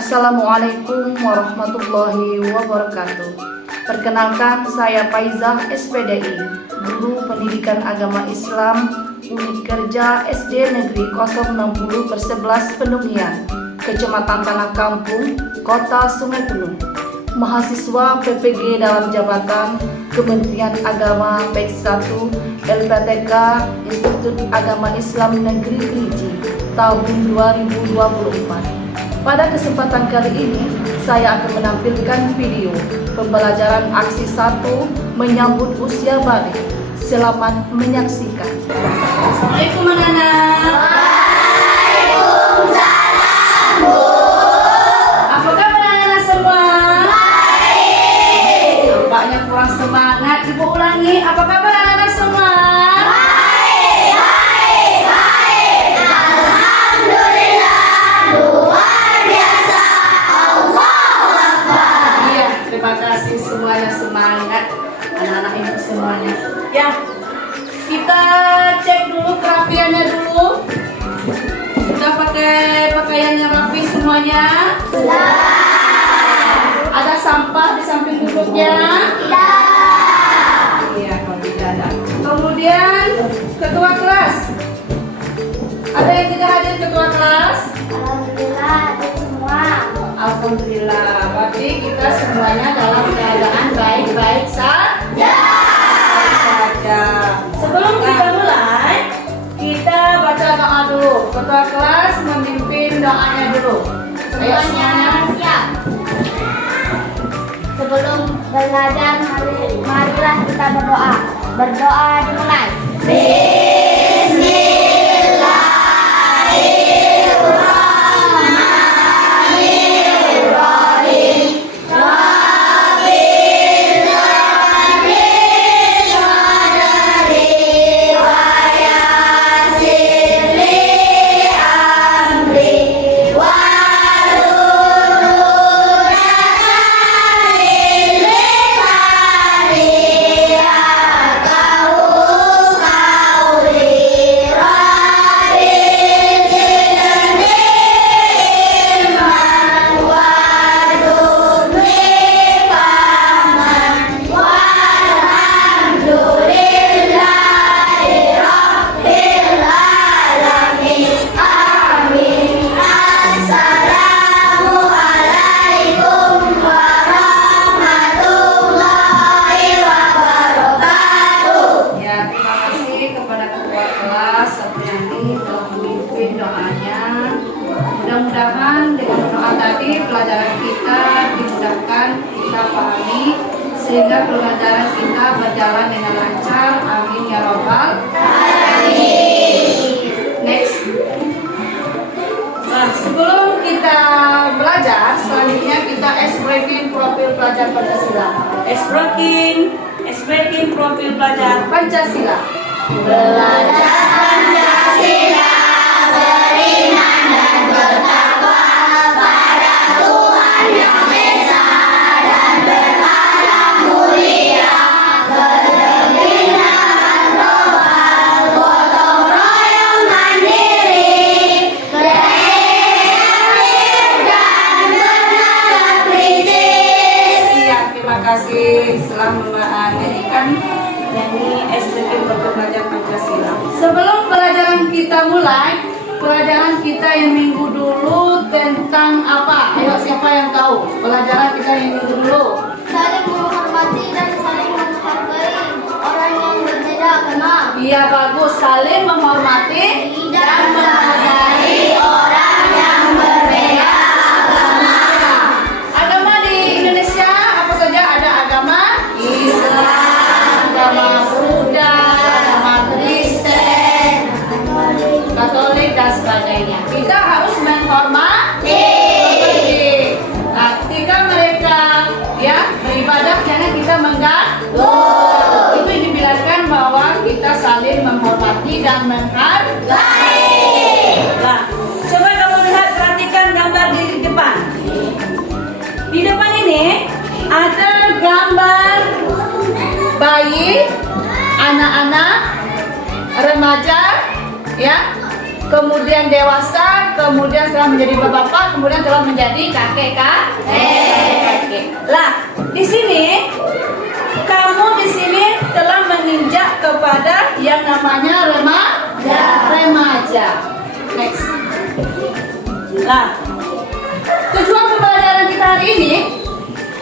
Assalamualaikum warahmatullahi wabarakatuh. Perkenalkan, saya Faizah SPDI, Guru Pendidikan Agama Islam Unit Kerja SD Negeri 060/11 Pendungian, Kecamatan Tanah Kampung, Kota Sungai Penuh. Mahasiswa PPG dalam jabatan Kementerian Agama PEK 1 LPTK Institut Agama Islam Negeri Kerinci tahun 2024. Pada kesempatan kali ini, saya akan menampilkan video pembelajaran aksi 1 menyambut usia balik. Selamat menyaksikan. Assalamualaikum anak-anak. Waalaikumsalam, Bu. Apa kabar anak-anak semua? Baik. Nampaknya kurang semangat. Ibu ulangi. Apa kabar anak-anak semua? Baik, baik, baik. Alhamdulillah, luar biasa. Allahu Akbar. Iya, terima kasih semuanya, semangat anak-anak ibu semuanya. Ya, kita cek dulu kerapiannya dulu. Sudah pakai pakaian yang rapi semuanya? Sudah. Ada sampah di samping duduknya? Tidak. Iya, kalau tidak ada. Kemudian ketua kelas. Ada yang tidak hadir ketua kelas? Alhamdulillah, ada semua. Alhamdulillah. Berarti kita semuanya dalam keadaan baik-baik saja. Sebelum kita mulai, kita baca doa dulu. Ketua kelas memimpin doanya dulu. Ayo semuanya. Siap. Sebelum belajar, marilah kita berdoa. Berdoa dimulai. Bismillahirrahmanirrahim. Mudah-mudahan dengan doa tadi pelajaran kita dimudahkan, kita pahami, sehingga pelajaran kita berjalan dengan lancar. Amin ya robbal alamin. Next. Nah, sebelum kita belajar, selanjutnya kita breaking profil pelajar Pancasila. Breaking profil pelajar Pancasila. Belajar Pancasila, beriman dan bertakwa pada Tuhan Yang Esa dan beradab mulia, berkebinekaan global, gotong royong mandiri, kreatif dan bernada kritis. Iya, terima kasih telah menyanyikan breaking profil pelajar Pancasila. Sebelum pelajaran kita mulai, pelajaran kita yang minggu dulu tentang apa? Ayo, siapa yang tahu? Pelajaran kita yang minggu dulu. Saling menghormati dan saling menghargai orang yang berbeda agama. Iya, bagus. Saling menghormati dan menghargai orang yang berbeda agama. Agama di Indonesia apa saja? Ada agama Islam, agama Buddha, agama Kristen, Katolik dan sebagainya. Kita harus menghormati. Nah, ketika mereka beribadah, jangan kita mengganggu. Itu dibilangkan bahwa kita saling menghormati dan menghargai. Nah, coba kamu lihat, perhatikan gambar di depan. Di depan ini ada gambar bayi, anak-anak, remaja, ya, kemudian dewasa, kemudian setelah menjadi bapak, kemudian telah menjadi kakek. Lah, di sini kamu di sini telah menginjak kepada yang namanya remaja. Next. Nah, tujuan pembelajaran kita hari ini,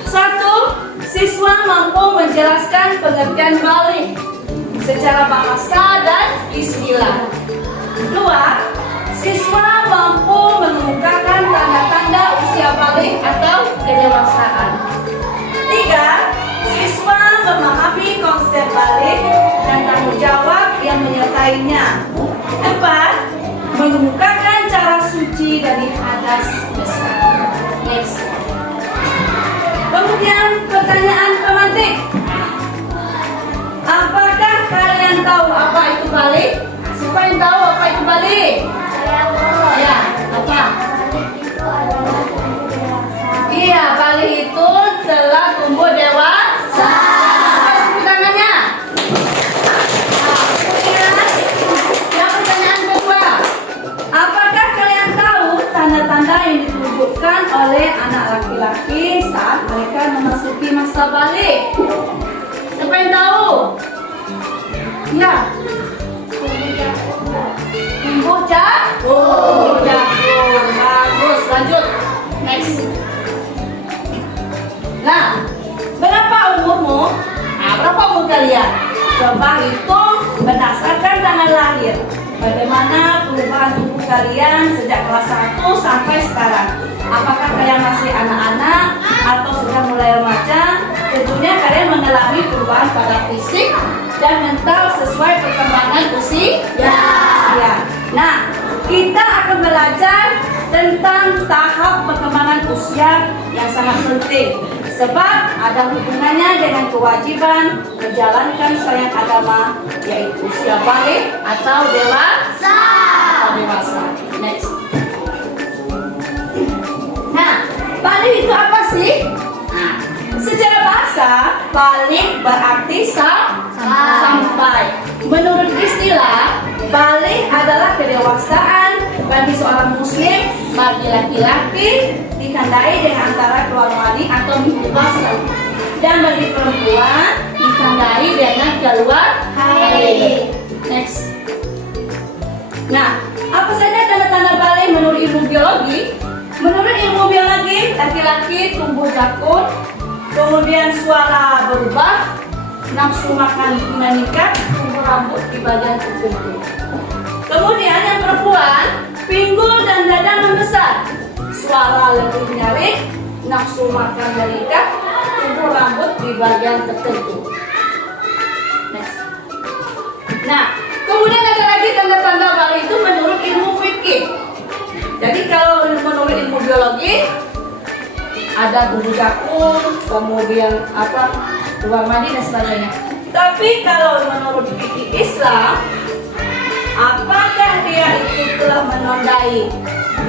1. Siswa mampu menjelaskan pengertian balik secara bahasa dan istilah. 2. Siswa mampu mengemukakan tanda-tanda usia balik atau kedewasaan. 3. Siswa memahami konsep balik dan tanggung jawab yang menyertainya. 4. Mengemukakan cara suci dari hadas besar. Next. Kemudian pertanyaan pemantik. Apakah kalian tahu apa itu balik? Siapa yang tahu apa itu balik? Ya, apa? Iya, balik itu telah tumbuh dewasa. Tepuk tangannya. Nah, kemudian yang pertanyaan kedua. Apakah kalian tahu tanda-tanda yang ditunjukkan oleh anak laki-laki saat mereka memasuki masa balik? Siapa yang tahu? Ya. Tumbuh jagung. Bagus, lanjut. Next. Nah, berapa umurmu? Berapa umur kalian? Coba hitung berdasarkan tanggal lahir. Bagaimana perubahan tubuh kalian sejak kelas 1 sampai sekarang? Apakah kalian masih anak-anak atau sudah mulai remaja? Tentunya kalian mengalami perubahan pada fisik dan mental sesuai perkembangan usia. Ya. Nah, kita akan belajar tentang tahap perkembangan usia yang sangat penting. Sebab ada hubungannya dengan kewajiban menjalankan syariat agama, yaitu usia balik atau dewasa. Next. Nah, balik itu apa sih? Nah, secara bahasa, balik berarti sampai. Menurut istilah, balik adalah kedewasaan bagi seorang muslim, bagi laki-laki ditandai dengan antara keluar mani atau mimpi basah, dan bagi perempuan ditandai dengan keluar haid. Next. Nah, apa saja tanda-tanda balik menurut ilmu biologi? Menurut ilmu biologi, laki-laki tumbuh jakun, kemudian suara berubah, nafsu makan meningkat, tumbuh rambut di bagian tertentu. Kemudian yang perempuan, pinggul dan dada membesar, suara lebih nyaring, nafsu makan meningkat, tumbuh rambut di bagian tertentu. Next. Nah, kemudian ada lagi tanda-tanda balik itu menurut ilmu fikih. Jadi kalau menurut ilmu biologi ada tumbuh jakun, kemudian keluar mani dan sebagainya. Tapi kalau menurut fikih Islam, apakah dia itu telah menandai?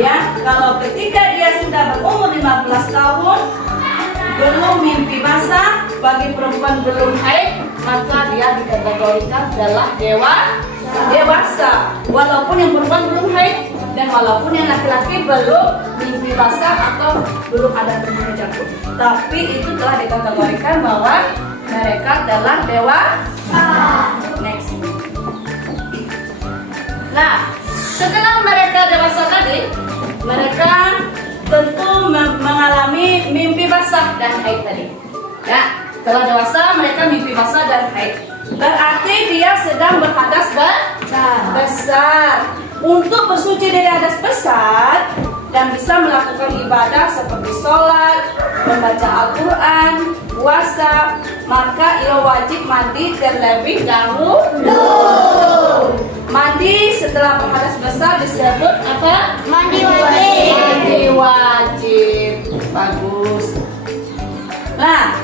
Ya, kalau ketika dia sudah berumur 15 tahun, belum mimpi basah, bagi perempuan belum haid, maka dia dikategorikan adalah dewasa. Walaupun yang perempuan belum haid dan walaupun yang laki-laki belum mimpi basah atau belum ada tumbuh jakun, tapi itu telah dikategorikan bahwa mereka adalah dewasa. Next. Nah, setelah mereka dewasa tadi, mereka tentu mengalami mimpi basah dan haid tadi. Ya, setelah dewasa mereka mimpi basah dan haid. Berarti dia sedang berhadas besar. Untuk bersuci dari hadas besar dan bisa melakukan ibadah seperti sholat, membaca Al-Quran, puasa, maka ia wajib mandi terlebih dahulu. Mandi setelah berhadas besar disebut apa? Mandi wajib. Mandi wajib. Bagus. Nah,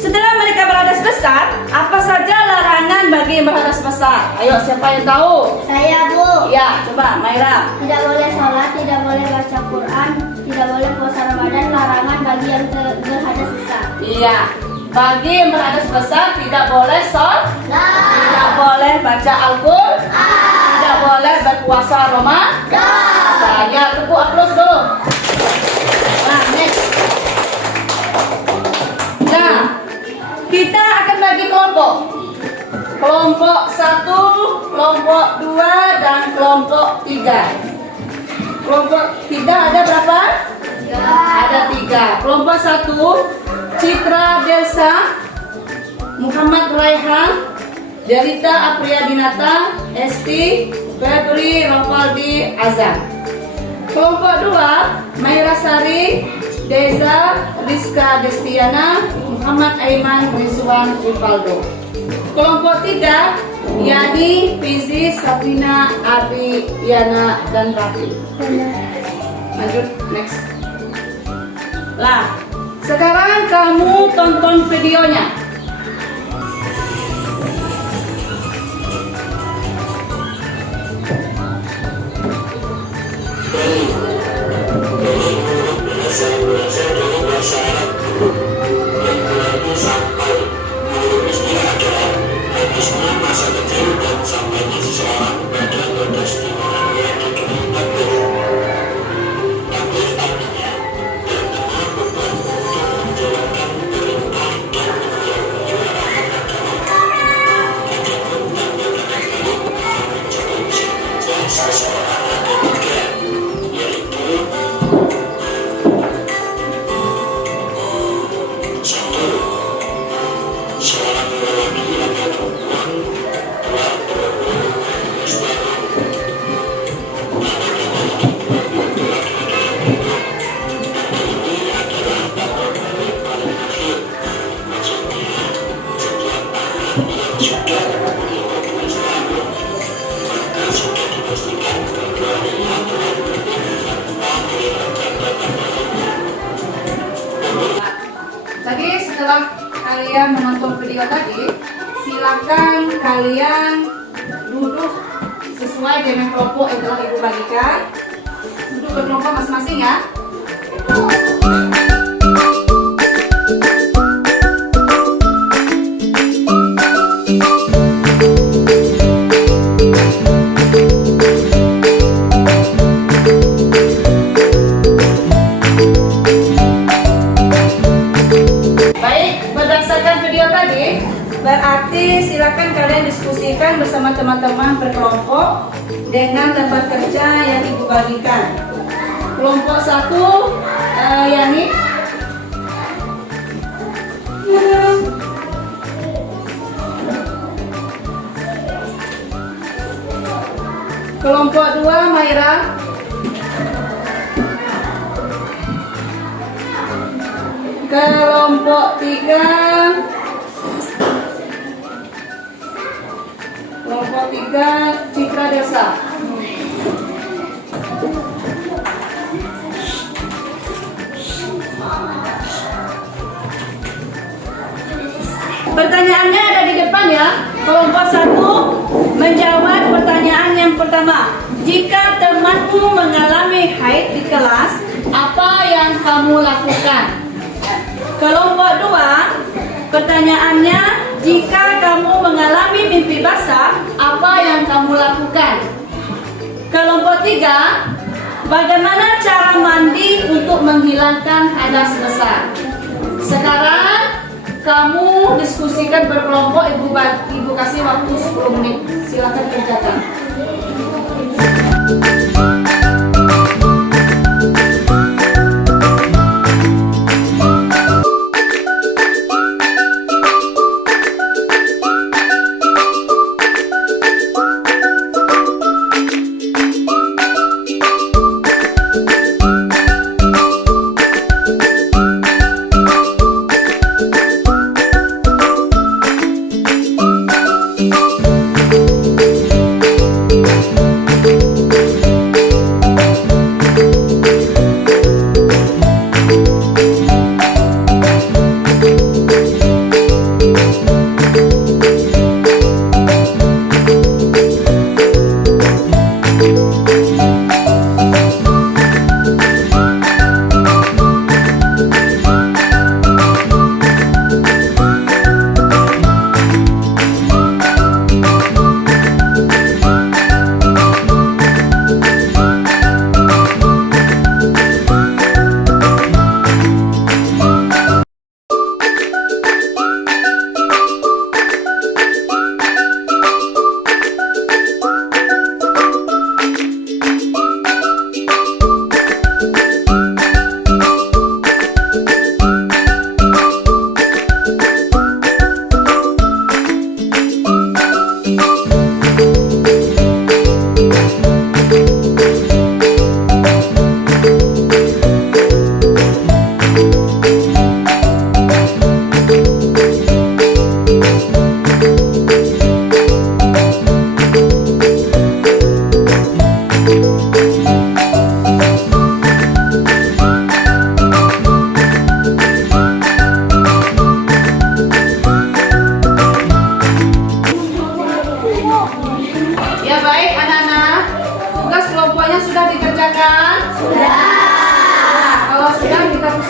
setelah mereka berhadas besar, apa saja larangan bagi yang berhadas besar? Ayo, siapa yang tahu? Saya, Bu. Ya, coba Maira. Tidak boleh sholat, tidak boleh baca Quran, tidak boleh puasa Ramadan. Larangan bagi yang berhadas besar. Iya, bagi yang berhadas besar tidak boleh sholat, tidak boleh baca Al-Quran, tidak boleh berpuasa. puasa Ramadan. Ya, tepuk aplaus dulu. Nah, next. Nah, kita akan bagi kelompok. Kelompok 1, kelompok 2, dan kelompok 3. Kelompok 3 ada berapa? 3. Ada 3. Kelompok 1, Citra Delsa, Muhammad Raihan, Delita Apriyadinata, Esti, Febri Rafaldi Azam. Kelompok 2, Maira Sari, Deza Rizka Destiana, Muhammad Aiman Rizwan Ripaldo. Kelompok 3, Yani, Fizi, Safina, Abi, Yana, dan Rafi. Lanjut, next. Lah, sekarang kamu tonton videonya. Sampai menurut istilah adalah habisnya masa kecil dan sampainya seseorang pada batas iman yang dikenal takdir artinya bertengah beban untuk menjalankan perintah dan menyuarakan agama. Adapun tanda kali mencapai usia seseorang ada 3, yaitu 1. Seorang lelaki atau perempuan telah berhubungan istilah ini adalah tanda kali paling akhir, maksudnya setiap anak yang sudah mengikut Islam maka sudah dipastikan keduanya telah berbeda menghilangkan tanda lainnya. Tadi setelah kalian menonton video tadi, silakan kalian duduk sesuai dengan kelompok yang telah ibu bagikan. Duduk berkelompok masing-masing ya. Berarti silakan kalian diskusikan bersama teman-teman berkelompok dengan tempat kerja yang ibu bagikan. Kelompok 1, Yani. Kelompok 2, Maira. Kelompok 3, Citra Desa. Pertanyaannya ada di depan ya. Kelompok 1 menjawab pertanyaan yang pertama. Jika temanmu mengalami haid di kelas, apa yang kamu lakukan? Kelompok 2, pertanyaannya, jika kamu mengalami mimpi basah, apa yang kamu lakukan? Kelompok 3, bagaimana cara mandi untuk menghilangkan hadas besar? Sekarang kamu diskusikan berkelompok, ibu kasih waktu 10 menit. Silakan kerjakan.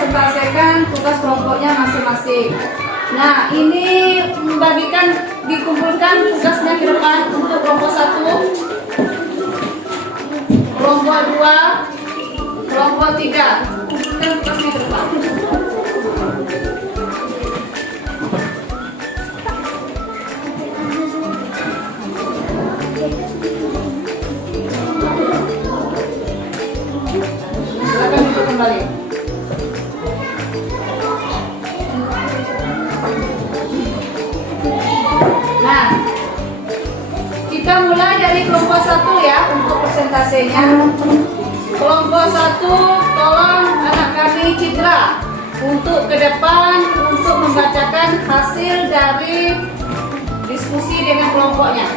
presentasikan tugas kelompoknya masing-masing. Nah, ini dikumpulkan tugasnya ke depan untuk kelompok 1, kelompok 2, kelompok 3. Kumpulkan tugasnya ke depan. Silakan duduk kembali. Nah, kita mulai dari kelompok 1 ya untuk persentasenya. Kelompok 1, tolong anak kami Citra untuk ke depan untuk membacakan hasil dari diskusi dengan kelompoknya.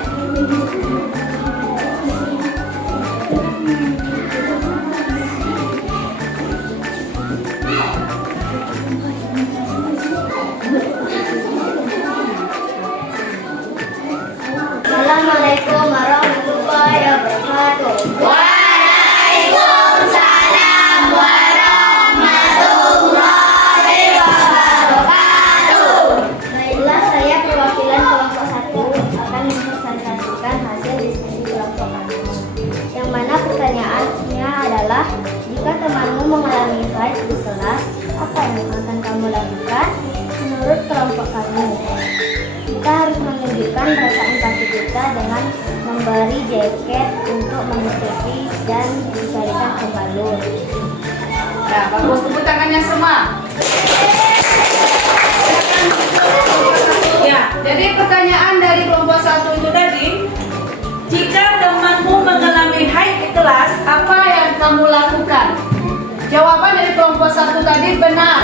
Assalamualaikum warahmatullahi wabarakatuh. Waalaikumsalam warahmatullahi wabarakatuh. Baiklah, saya perwakilan kelompok 1 akan mempresentasikan hasil diskusi kelompok kami. Yang mana pertanyaannya adalah, jika temanmu mengalami haid di kelas, apa yang akan kamu lakukan? Menurut kelompok kami, kita harus menunjukkan rasa empati kita dengan memberi jaket untuk menutupi dan dicarikan pembalut. Nah, bagus, tepuk tangannya semua. Ya, jadi pertanyaan dari kelompok 1 itu tadi, jika temanmu mengalami haid di kelas, apa yang kamu lakukan? Jawaban dari kelompok 1 tadi benar.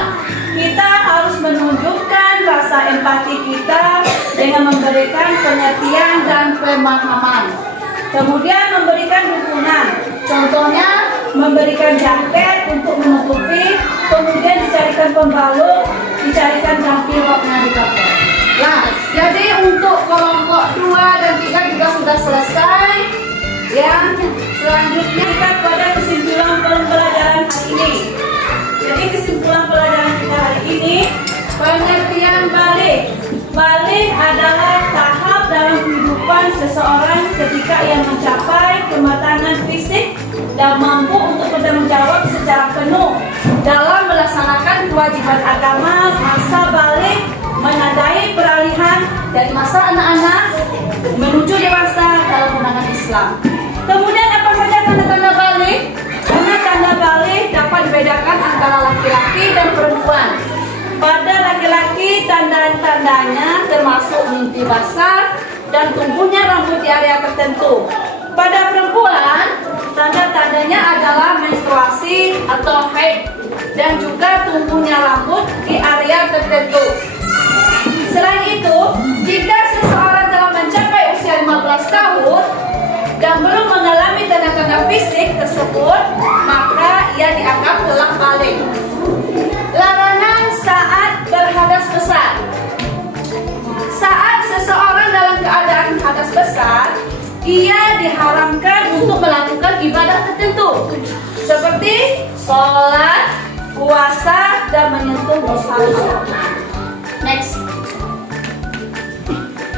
Kita harus menunjukkan rasa empati kita dengan memberikan pengertian dan pemahaman. Kemudian memberikan dukungan. Contohnya memberikan jaket untuk menutupi, kemudian dicarikan pembalut, dicarikan jampiroknya dipakai. Nah, jadi untuk kelompok 2 dan 3 juga sudah selesai. Ya, selanjutnya kita pada kesimpulan pembelajaran hari ini. Jadi kesimpulan pelajaran kita hari ini, pengertian balik. Balik adalah tahap dalam kehidupan seseorang ketika ia mencapai kematangan fisik dan mampu untuk bertanggung jawab secara penuh dalam melaksanakan kewajiban agama. Masa balik menandai peralihan dari masa anak-anak menuju dewasa dalam pandangan Islam. Kemudian apa saja tanda-tanda balik? Tanda balik dapat dibedakan antara laki-laki dan perempuan. Pada laki-laki tanda-tandanya termasuk mimpi basah dan tumbuhnya rambut di area tertentu. Pada perempuan, tanda-tandanya adalah menstruasi atau haid dan juga tumbuhnya rambut di area tertentu. Selain itu, jika seseorang telah mencapai usia 15 tahun dan belum mengalami tanda-tanda fisik tersebut, maka ia dianggap telah balik. Larangan saat berhadas besar. Saat seseorang dalam keadaan hadas besar, ia diharamkan untuk melakukan ibadah tertentu seperti sholat, puasa, dan menyentuh mushaf. Next.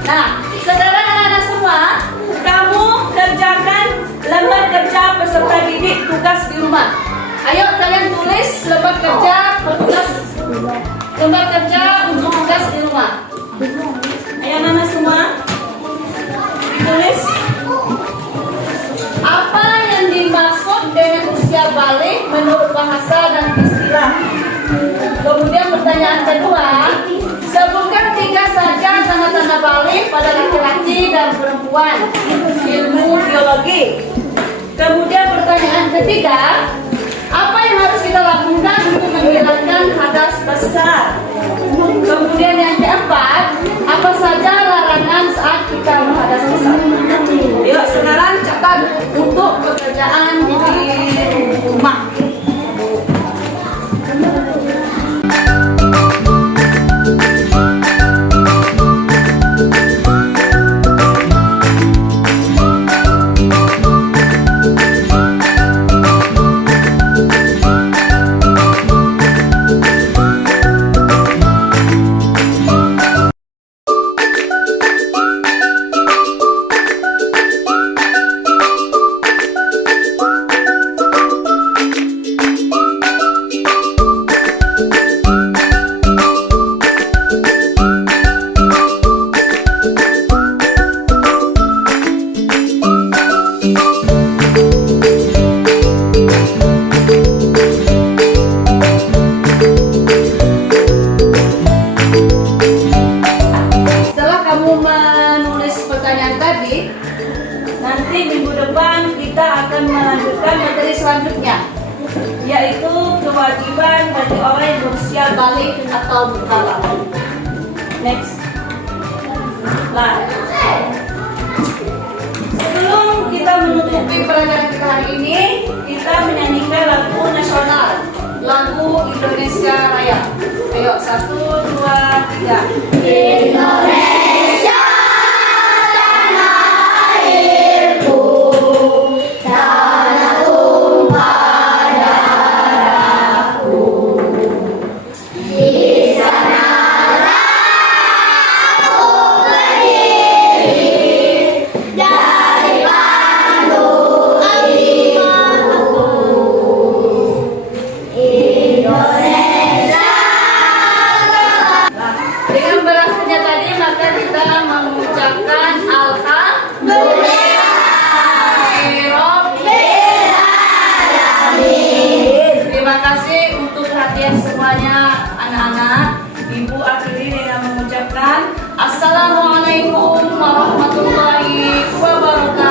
Nah, saudara anak-anak semua, kamu kerjakan lembar kerja peserta didik tugas di rumah. Ayo kalian tulis lembar kerja untuk tugas di rumah. Ayo anak-anak semua, ditulis apa yang dimaksud dengan usia balik menurut bahasa dan istilah. Kemudian pertanyaan kedua, sebutkan 3 saja tanda-tanda balik pada laki-laki dan perempuan, ilmu biologi. Kemudian pertanyaan ketiga, apa yang harus kita lakukan untuk menghilangkan hadas besar? Kemudian yang keempat, apa saja larangan saat kita berhadas besar? Yuk sekarang catat untuk pekerjaan di rumah. balik atau berkala. Next. Lah. Sebelum kita menutupi pelajaran kita hari ini, kita menyanyikan lagu nasional, lagu Indonesia Raya. Ayo, 1, 2, 3. Indonesia tanah airku, tanah tumpah darahku. Di sanalah aku berdiri dari pandu imanku. Indonesia. Dengan berasanya tadi, maka kita mengucapkan Alhamdulillah. Terima kasih untuk perhatian semuanya anak-anak. Ibu akhiri dengan mengucapkan Assalamualaikum warahmatullahi wabarakatuh.